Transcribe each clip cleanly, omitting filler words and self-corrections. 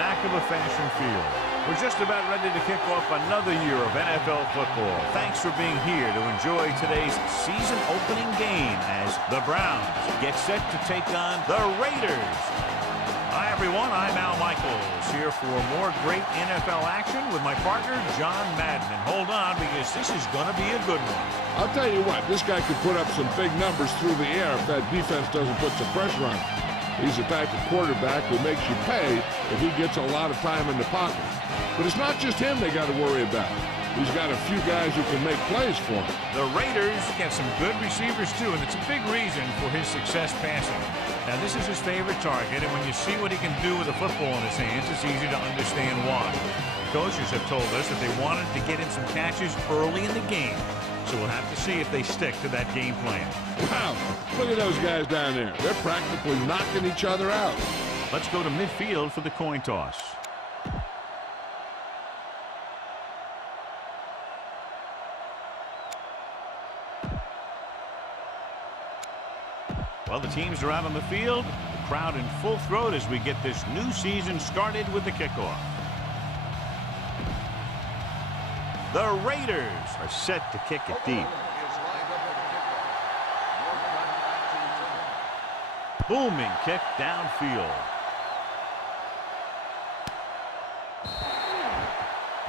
Back of a fashion field. We're just about ready to kick off another year of NFL football. Thanks for being here to enjoy today's season opening game as the Browns get set to take on the Raiders. Hi everyone, I'm Al Michaels here for more great NFL action with my partner John Madden. And hold on, because this is going to be a good one. I'll tell you what, this guy could put up some big numbers through the air if that defense doesn't put some pressure on him. He's the type of quarterback who makes you pay if he gets a lot of time in the pocket. But it's not just him they got to worry about. He's got a few guys who can make plays for him. The Raiders get some good receivers too, and it's a big reason for his success passing. Now this is his favorite target, and when you see what he can do with a football in his hands, it's easy to understand why. Coaches have told us that they wanted to get in some catches early in the game. So we'll have to see if they stick to that game plan. Wow, look at those guys down there. They're practically knocking each other out. Let's go to midfield for the coin toss. Well, the teams are out on the field. The crowd in full throat as we get this new season started with the kickoff. The Raiders are set to kick it deep. Booming kick downfield.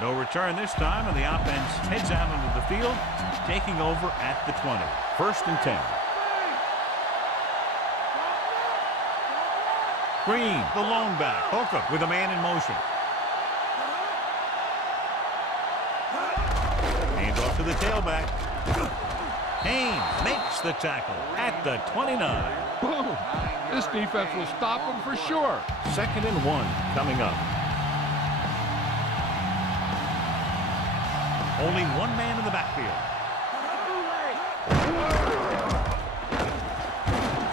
No return this time, and the offense heads out onto the field, taking over at the 20. 1st and 10. Green, the lone back. Holcomb with a man in motion. Hand off to the tailback. Haynes makes the tackle at the 29. Boom. This defense will stop him for sure. 2nd and 1 coming up. Only one man in the backfield.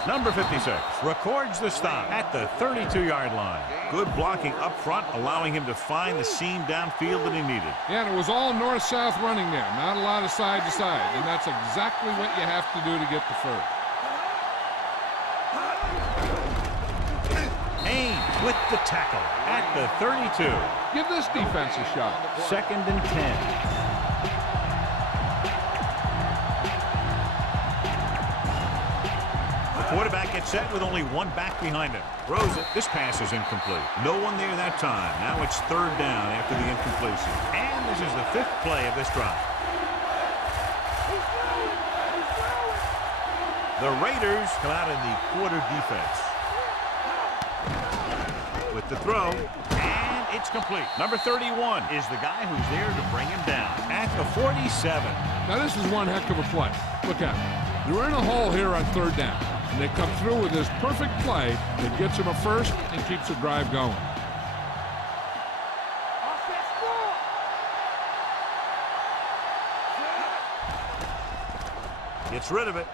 Number 56 records the stop at the 32-yard line. Good blocking up front, allowing him to find the seam downfield that he needed. Yeah, and it was all north-south running there. Not a lot of side to side. And that's exactly what you have to do to get the first. Haynes with the tackle at the 32. Give this defense a shot. 2nd and 10. Quarterback gets set with only one back behind him. Throws it. This pass is incomplete. No one there that time. Now it's 3rd down after the incompletion. And this is the 5th play of this drive. The Raiders come out in the quarter defense. With the throw. And it's complete. Number 31 is the guy who's there to bring him down at the 47. Now this is one heck of a play. Look at it. They're in a hole here on 3rd down. And they come through with this perfect play that gets them a first and keeps the drive going. Gets rid of it.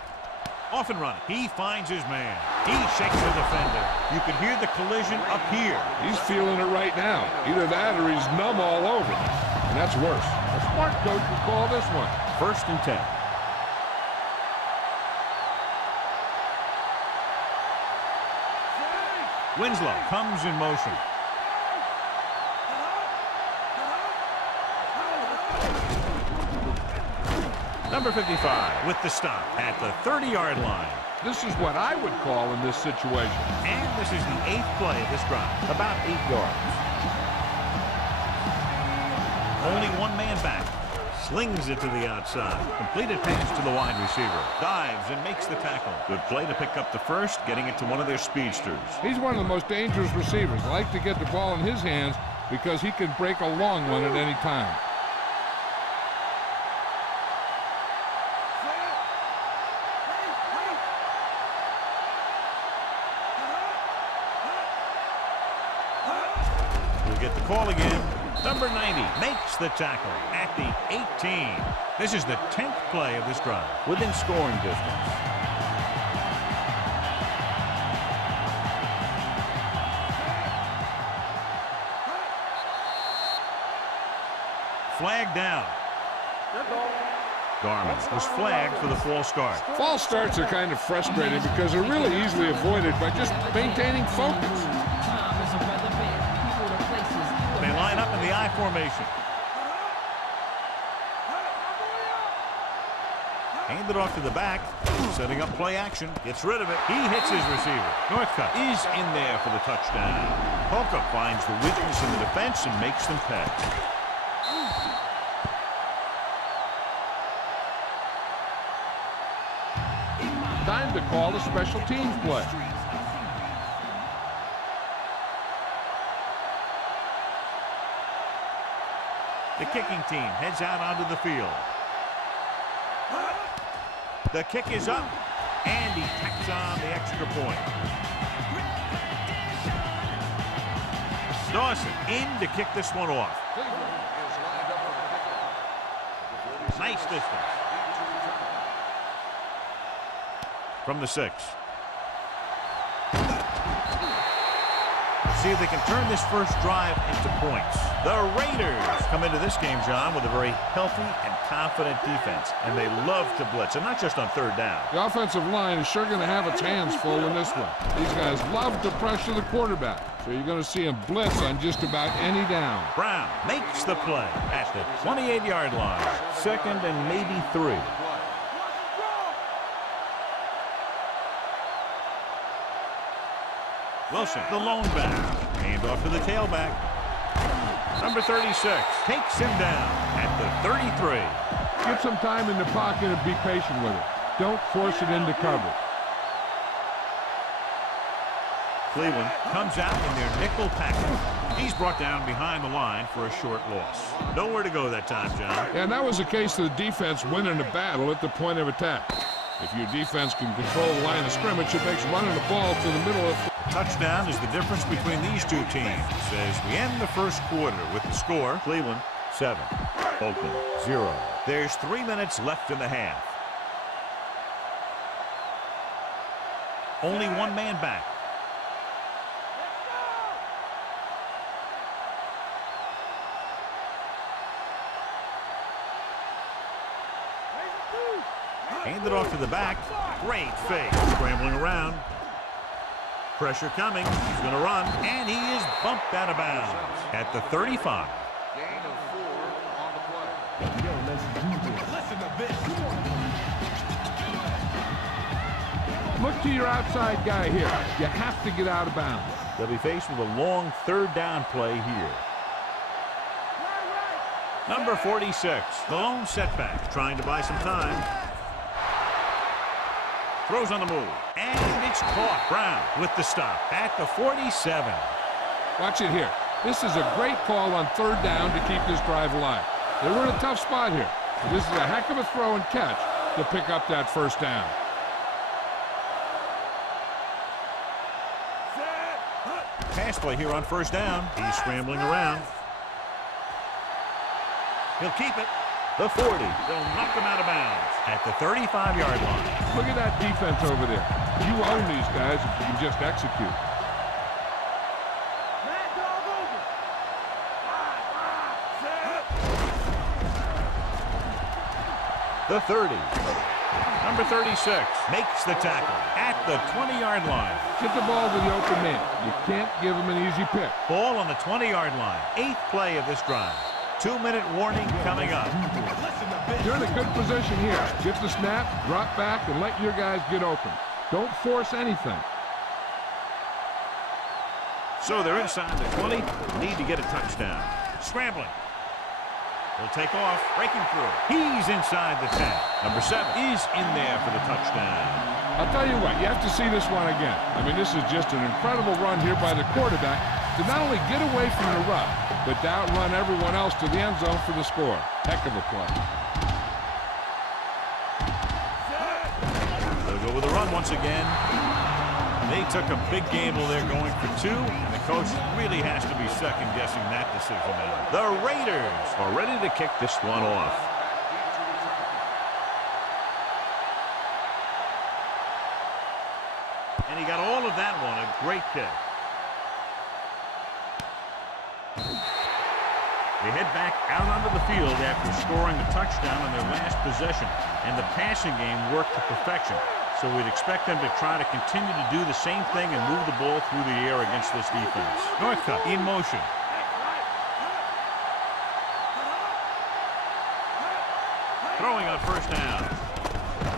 Off and running. He finds his man. He shakes the defender. You can hear the collision up here. He's feeling it right now. Either that or he's numb all over. And that's worse. A smart coach would call this one. 1st and 10. Winslow comes in motion. Number 55 with the stop at the 30-yard line. This is what I would call in this situation. And this is the 8th play of this drive. About 8 yards. Only one man back. Slings it to the outside. Completed pass to the wide receiver. Dives and makes the tackle. Good play to pick up the first, getting it to one of their speedsters. He's one of the most dangerous receivers. I like to get the ball in his hands because he can break a long one at any time. We'll get the call again. Number 90 makes the tackle at the 18. This is the 10th play of this drive, within scoring distance. Flag down. Garman was flagged for the false start. False starts are kind of frustrating because they're really easily avoided by just maintaining focus. I formation. Hand it off to the back. Setting up play action. Gets rid of it. He hits his receiver. Northcutt is in there for the touchdown. Polka finds the weakness in the defense and makes them pay. Time to call a special teams play. The kicking team heads out onto the field. The kick is up, and he tacks on the extra point. Dawson in to kick this one off. Nice distance. From the 6. See if they can turn this first drive into points. The Raiders come into this game, John, with a very healthy and confident defense, and they love to blitz, and not just on third down. The offensive line is sure going to have its hands full in this one. These guys love to pressure the quarterback, so you're going to see him blitz on just about any down. Brown makes the play at the 28-yard line. 2nd and maybe 3. Wilson, the lone back. Hand off to the tailback. Number 36 takes him down at the 33. Get some time in the pocket and be patient with it. Don't force it into cover. Cleveland comes out in their nickel package. He's brought down behind the line for a short loss. Nowhere to go that time, John. And that was the case of the defense winning the battle at the point of attack. If your defense can control the line of scrimmage, it makes running the ball to the middle of... Touchdown is the difference between these two teams as we end the first quarter with the score. Cleveland 7, Oakland 0. There's 3 minutes left in the half. Only one man back. Hand it off to the back. Great fake. Scrambling around. Pressure coming. He's going to run. And he is bumped out of bounds at the 35. Gain of 4 on the play. Yo, let's do this. Listen to this. Look to your outside guy here. You have to get out of bounds. They'll be faced with a long third down play here. Number 46, the lone setback, trying to buy some time. Throws on the move, and it's caught. Brown with the stop at the 47. Watch it here. This is a great call on third down to keep this drive alive. They were in a tough spot here. This is a heck of a throw and catch to pick up that first down. Pass play here on first down. He's scrambling around. He'll keep it. The 40. They'll knock him out of bounds at the 35-yard line. Look at that defense over there. You own these guys if you can just execute. The 30. Number 36 makes the tackle at the 20-yard line. Get the ball to the open man. You can't give him an easy pick. Ball on the 20-yard line. 8th play of this drive. 2-minute warning coming up. You're in a good position here. Get the snap, drop back, and let your guys get open. Don't force anything. So they're inside the 20. Need to get a touchdown. Scrambling. He'll take off, breaking through. He's inside the 10. Number 7 is in there for the touchdown. I'll tell you what, you have to see this one again. I mean, this is just an incredible run here by the quarterback to not only get away from the run, but to outrun everyone else to the end zone for the score. Heck of a play. They'll go with a run once again. They took a big gamble there going for 2, and the coach really has to be second-guessing that decision now. The Raiders are ready to kick this one off. And he got all of that one, a great kick. They head back out onto the field after scoring a touchdown on their last possession, and the passing game worked to perfection. So we'd expect them to try to continue to do the same thing and move the ball through the air against this defense. Northcutt in motion. Throwing on first down.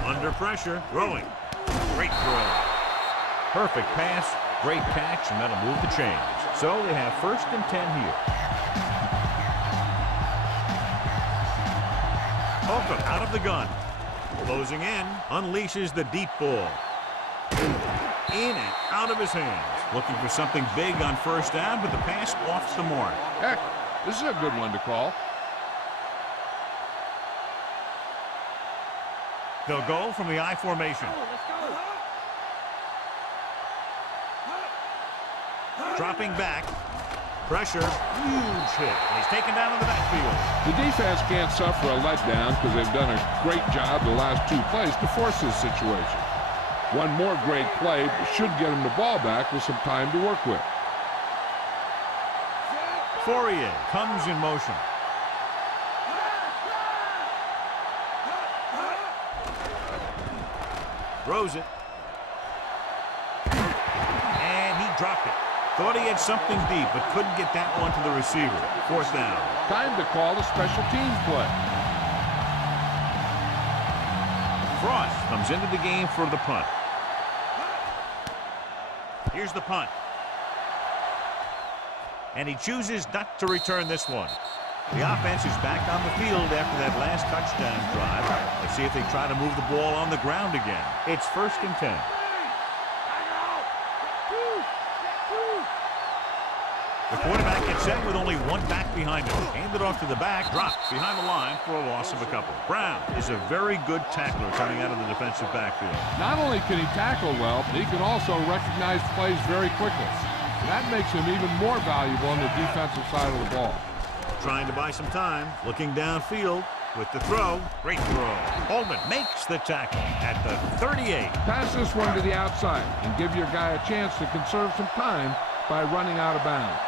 Under pressure, throwing. Great throw. Perfect pass, great catch, and that'll move the chains. So they have 1st and 10 here. Holcomb out of the gun. Closing in, unleashes the deep ball. In and out of his hands. Looking for something big on first down, but the pass off the mark. Heck, this is a good one to call. They'll go from the I formation. Dropping back. Pressure. Huge hit. And he's taken down in the backfield. The defense can't suffer a letdown because they've done a great job the last 2 plays to force this situation. One more great play should get him the ball back with some time to work with. Fourier comes in motion. Throws it. And he dropped it. Thought he had something deep, but couldn't get that one to the receiver. 4th down. Time to call the special teams play. Frost comes into the game for the punt. Here's the punt. And he chooses not to return this one. The offense is back on the field after that last touchdown drive. Let's see if they try to move the ball on the ground again. It's 1st and 10. The quarterback gets set with only one back behind him. Handed off to the back, dropped behind the line for a loss of a couple. Brown is a very good tackler coming out of the defensive backfield. Not only can he tackle well, but he can also recognize plays very quickly. That makes him even more valuable on the defensive side of the ball. Trying to buy some time, looking downfield with the throw. Great throw. Holman makes the tackle at the 38. Pass this one to the outside and give your guy a chance to conserve some time by running out of bounds.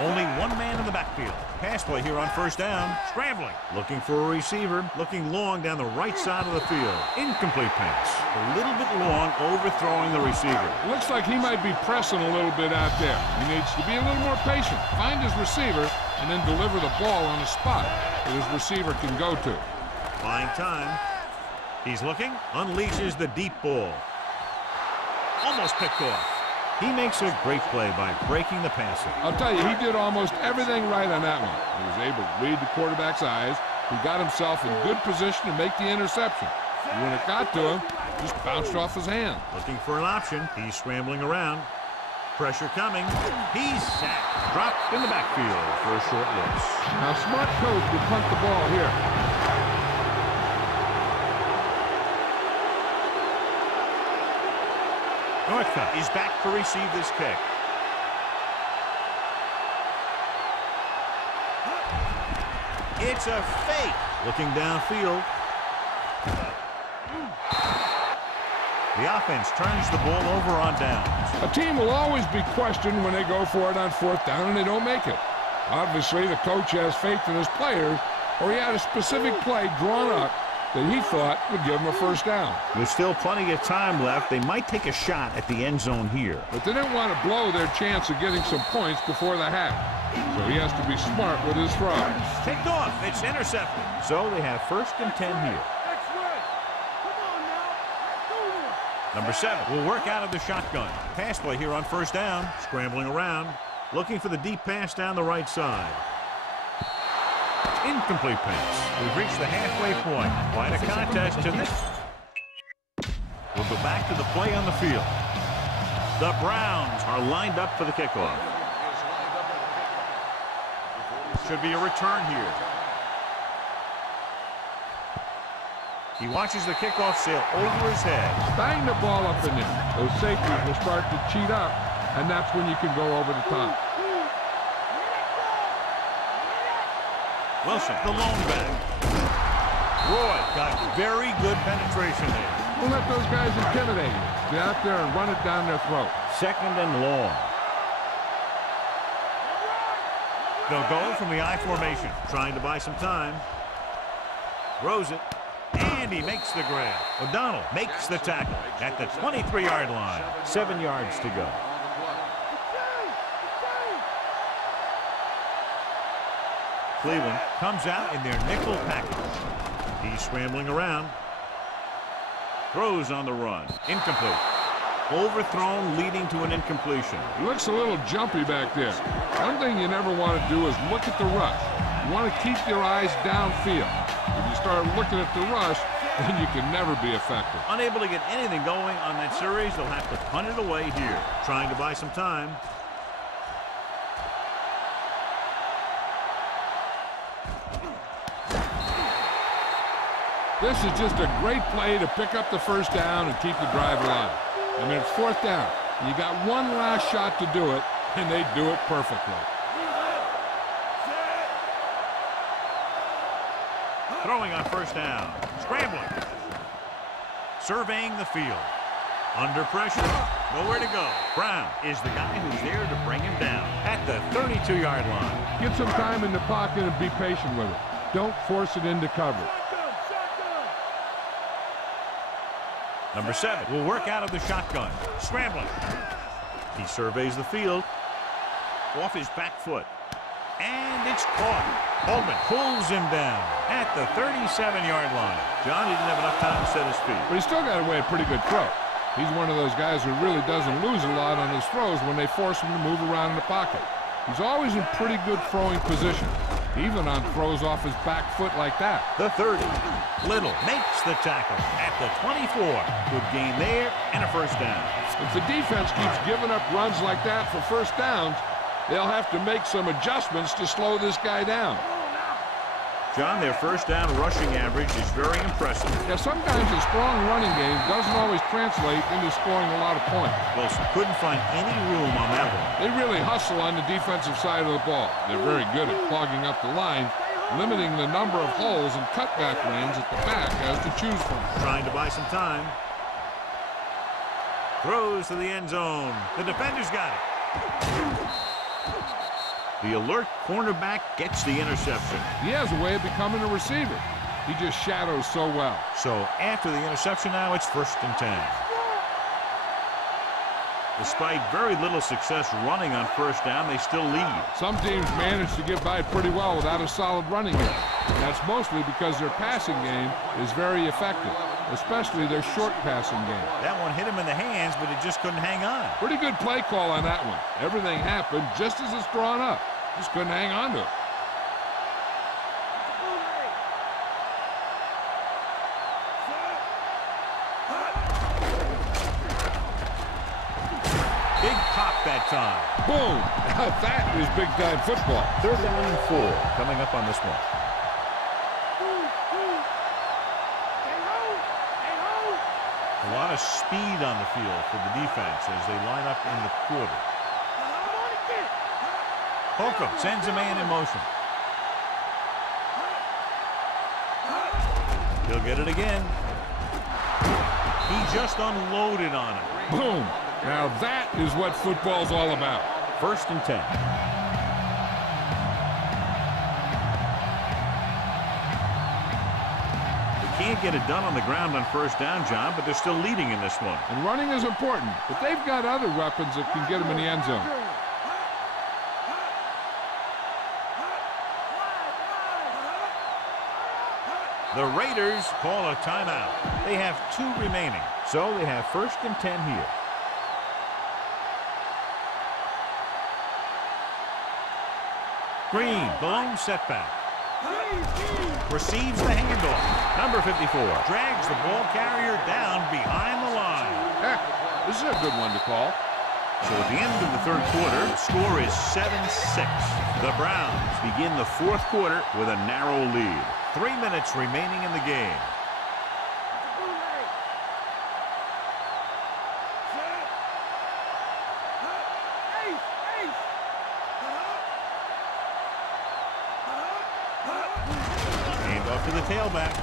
Only one man in the backfield. Pass play here on first down. Scrambling. Looking for a receiver. Looking long down the right side of the field. Incomplete pass. A little bit long, overthrowing the receiver. Looks like he might be pressing a little bit out there. He needs to be a little more patient. Find his receiver and then deliver the ball on a spot that his receiver can go to. Buying time. He's looking. Unleashes the deep ball. Almost picked off. He makes a great play by breaking the passing. I'll tell you, he did almost everything right on that one. He was able to read the quarterback's eyes. He got himself in good position to make the interception. And when it got to him, just bounced off his hand. Looking for an option. He's scrambling around. Pressure coming. He's sacked. Dropped in the backfield for a short loss. Now, smart coach would punt the ball here. Northcutt is back to receive this kick. It's a fake. Looking downfield. The offense turns the ball over on downs. A team will always be questioned when they go for it on 4th down and they don't make it. Obviously, the coach has faith in his players, or he had a specific play drawn up that he thought would give him a first down. With still plenty of time left, they might take a shot at the end zone here. But they didn't want to blow their chance of getting some points before the half. So he has to be smart with his throw. Picked off. It's intercepted. So they have 1st and 10 here. Number 7 will work out of the shotgun. Pass play here on first down. Scrambling around. Looking for the deep pass down the right side. Incomplete pass. We've reached the halfway point. Quite a contest to this. We'll go back to the play on the field. The Browns are lined up for the kickoff. Should be a return here. He watches the kickoff sail over his head. Bang the ball up in there. Those safeties will start to cheat up, and that's when you can go over the top. Wilson, the lone back. Roy got very good penetration there. Don't let those guys intimidate you. Get out there and run it down their throat. 2nd and long. They'll go from the I formation, trying to buy some time. Throws it, and he makes the grab. O'Donnell makes the tackle at the 23-yard line. 7 yards to go. Cleveland comes out in their nickel package. He's scrambling around. Throws on the run. Incomplete. Overthrown, leading to an incompletion. He looks a little jumpy back there. One thing you never want to do is look at the rush. You want to keep your eyes downfield. If you start looking at the rush, then you can never be effective. Unable to get anything going on that series, they'll have to punt it away here. Trying to buy some time. This is just a great play to pick up the first down and keep the drive alive. I mean, it's fourth down. You got one last shot to do it, and they do it perfectly. Throwing on first down. Scrambling. Surveying the field. Under pressure. Nowhere to go. Brown is the guy who's there to bring him down at the 32-yard line. Get some time in the pocket and be patient with it. Don't force it into coverage. Number 7 will work out of the shotgun. Scrambling. He surveys the field. Off his back foot. And it's caught. Holman pulls him down at the 37-yard line. John, he didn't have enough time to set his feet. But he still got away a pretty good throw. He's one of those guys who really doesn't lose a lot on his throws when they force him to move around in the pocket. He's always in pretty good throwing position, even on throws off his back foot like that. The 30. Little makes the tackle at the 24. Good gain there and a first down. If the defense keeps giving up runs like that for first downs, they'll have to make some adjustments to slow this guy down. John, their first down rushing average is very impressive. Yeah, sometimes a strong running game doesn't always translate into scoring a lot of points. Wilson couldn't find any room on that one. They really hustle on the defensive side of the ball. They're very good at clogging up the line, limiting the number of holes and cutback lanes at the back as to choose from. Trying to buy some time. Throws to the end zone. The defender's got it. The alert cornerback gets the interception. He has a way of becoming a receiver. He just shadows so well. So after the interception now, it's 1st and 10. Despite very little success running on first down, they still lead. Some teams manage to get by pretty well without a solid running game. That's mostly because their passing game is very effective, especially their short passing game. That one hit him in the hands, but it just couldn't hang on. Pretty good play call on that one. Everything happened just as it's drawn up. Just couldn't hang on to it. Big pop that time. Boom! Now that is big-time football. 3rd down and 4 coming up on this one. A lot of speed on the field for the defense as they line up in the quarter. Holcomb sends a man in motion. He'll get it again. He just unloaded on it. Boom! Now that is what football's all about. 1st and 10. They can't get it done on the ground on first down, John, but they're still leading in this one. And running is important, but they've got other weapons that can get them in the end zone. The Raiders call a timeout. They have 2 remaining, so they have 1st and 10 here. Green, the lone setback. Receives the handoff. Number 54 drags the ball carrier down behind the line. Heck, this is a good one to call. So at the end of the 3rd quarter, the score is 7-6. The Browns begin the 4th quarter with a narrow lead. 3 minutes remaining in the game. Hand off to the tailback.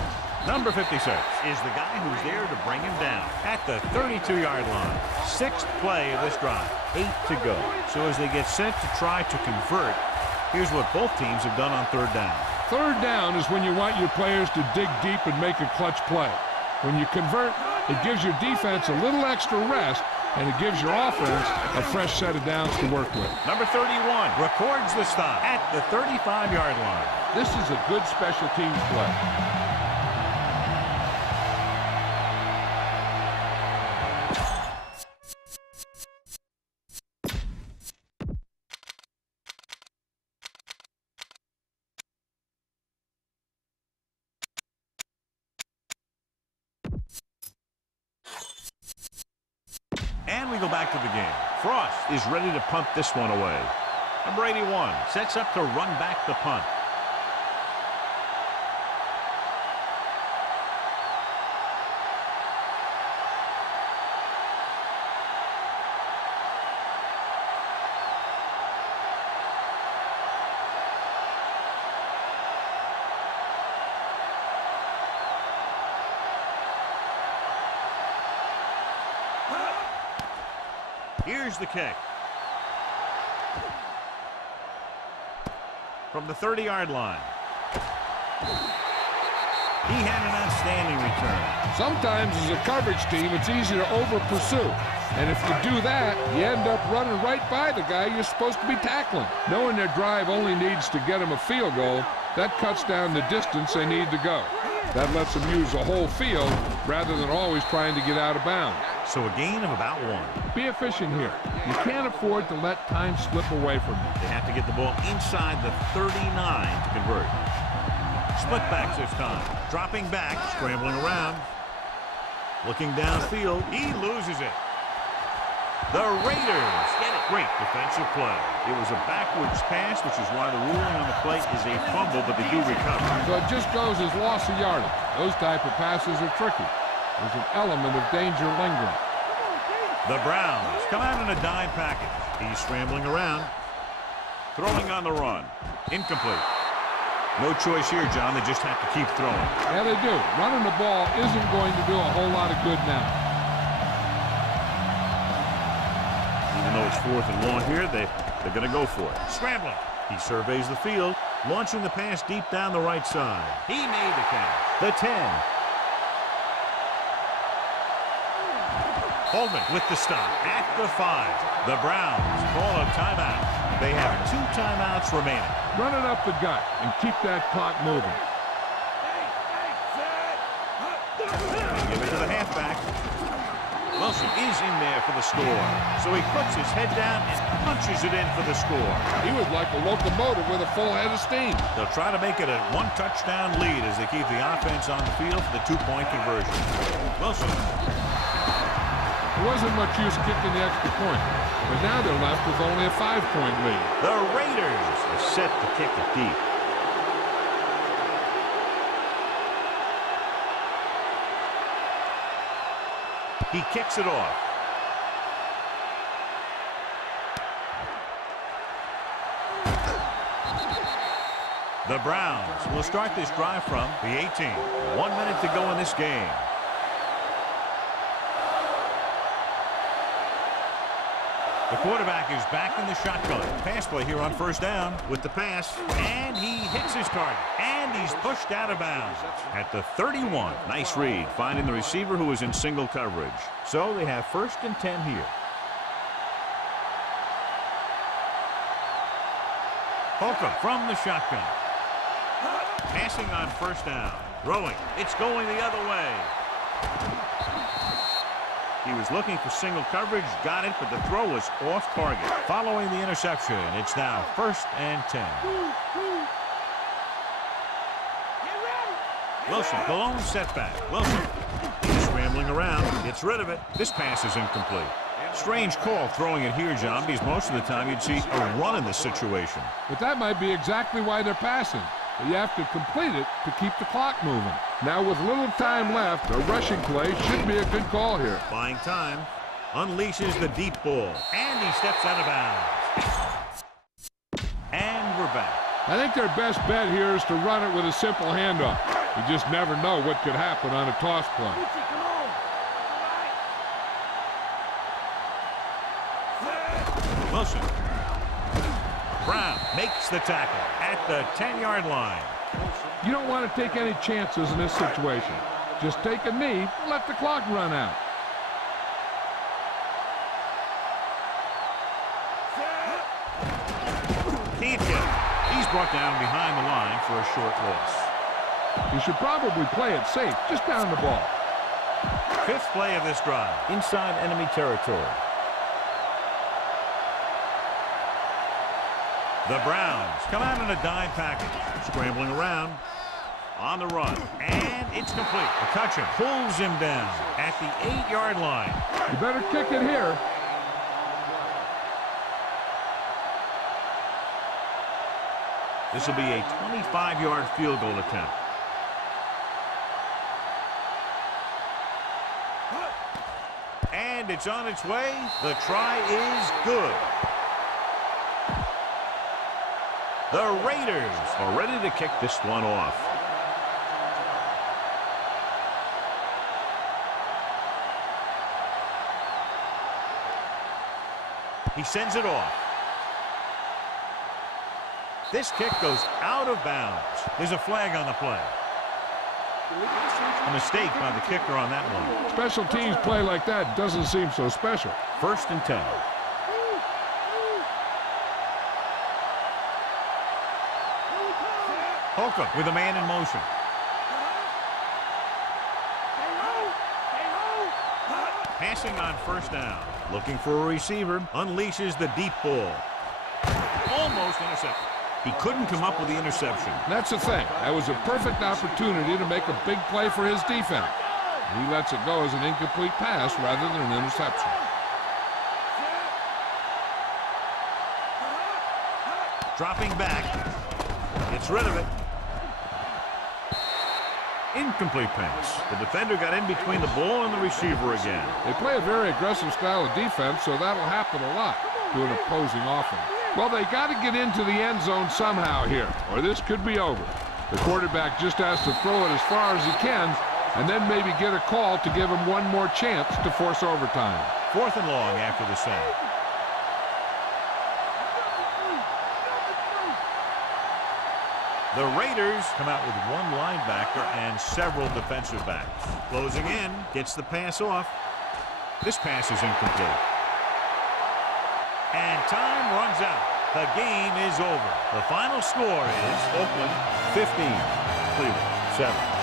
Number 56 is the guy who's there to bring him down at the 32-yard line. 6th play of this drive. 8 to go. So as they get set to try to convert, here's what both teams have done on 3rd down. 3rd down is when you want your players to dig deep and make a clutch play. When you convert, it gives your defense a little extra rest and it gives your offense a fresh set of downs to work with. Number 31 records the stop at the 35-yard line. This is a good special teams play. And we go back to the game. Frost is ready to punt this one away. Number 81 sets up to run back the punt. Here's the kick. From the 30-yard line. He had an outstanding return. Sometimes as a coverage team, it's easy to over-pursue. And if you do that, you end up running right by the guy you're supposed to be tackling. Knowing their drive only needs to get them a field goal, that cuts down the distance they need to go. That lets them use the whole field rather than always trying to get out of bounds. So a gain of about 1. Be efficient here. You can't afford to let time slip away from you. They have to get the ball inside the 39 to convert. Split backs this time. Dropping back, scrambling around. Looking downfield, he loses it. The Raiders get it. Great defensive play. It was a backwards pass, which is why the ruling on the play is a fumble, but they do recover. So it just goes as loss of yardage. Those type of passes are tricky. There's an element of danger lingering. The Browns come out in a dime package. He's scrambling around. Throwing on the run. Incomplete. No choice here, John. They just have to keep throwing. Yeah, they do. Running the ball isn't going to do a whole lot of good now. Even though it's 4th and long here, they're going to go for it. Scrambling. He surveys the field, launching the pass deep down the right side. He made the catch. The 10. Holman with the stop at the 5. The Browns call a timeout. They have 2 timeouts remaining. Run it up the gut and keep that clock moving. Give it to the halfback. Wilson is in there for the score. So he puts his head down and punches it in for the score. He was like a locomotive with a full head of steam. They'll try to make it a 1-touchdown lead as they keep the offense on the field for the 2-point conversion. Wilson. There wasn't much use kicking the extra point, but now they're left with only a 5-point lead. The Raiders are set to kick it deep. He kicks it off. The Browns will start this drive from the 18. 1 minute to go in this game. The quarterback is back in the shotgun. Pass play here on 1st down with the pass. And he hits his target. And he's pushed out of bounds at the 31. Nice read, finding the receiver who was in single coverage. So they have 1st and 10 here. Holcomb from the shotgun. Passing on 1st down. Throwing. It's going the other way. He was looking for single coverage, got it, but the throw was off target. Following the interception, it's now 1st and 10. Wilson, the lone setback. Wilson, he's scrambling around, gets rid of it. This pass is incomplete. Strange call throwing it here, John, because most of the time you'd see a run in this situation. But that might be exactly why they're passing. But you have to complete it to keep the clock moving. Now with little time left, a rushing play should be a good call here. Buying time, unleashes the deep ball, and he steps out of bounds. And we're back. I think their best bet here is to run it with a simple handoff. You just never know what could happen on a toss play. Wilson. Brown makes the tackle at the 10-yard line. You don't want to take any chances in this situation. Just take a knee and let the clock run out. brought down behind the line for a short loss. He should probably play it safe, just down the ball. Fifth play of this drive. Inside enemy territory. The Browns come out in a dime package. Scrambling around. On the run. And it's complete. McCutcheon pulls him down at the 8-yard line. You better kick it here. This will be a 25-yard field goal attempt. And it's on its way. The try is good. The Raiders are ready to kick this one off. He sends it off. This kick goes out of bounds. There's a flag on the play. A mistake by the kicker on that one. Special teams play like that doesn't seem so special. 1st and 10. Holcomb with a man in motion. Passing on 1st down. Looking for a receiver. Unleashes the deep ball. Almost intercepted. He couldn't come up with the interception. That's the thing. That was a perfect opportunity to make a big play for his defense. He lets it go as an incomplete pass rather than an interception. Dropping back. Gets rid of it. Incomplete pass. The defender got in between the ball and the receiver again. They play a very aggressive style of defense, so that'll happen a lot to an opposing offense. Well, they got to get into the end zone somehow here, or this could be over. The quarterback just has to throw it as far as he can, and then maybe get a call to give him one more chance to force overtime. 4th and long after the sack. The Raiders come out with one linebacker and several defensive backs. Closing in, gets the pass off. This pass is incomplete. And time runs out. The game is over. The final score is Oakland 15, Cleveland 7.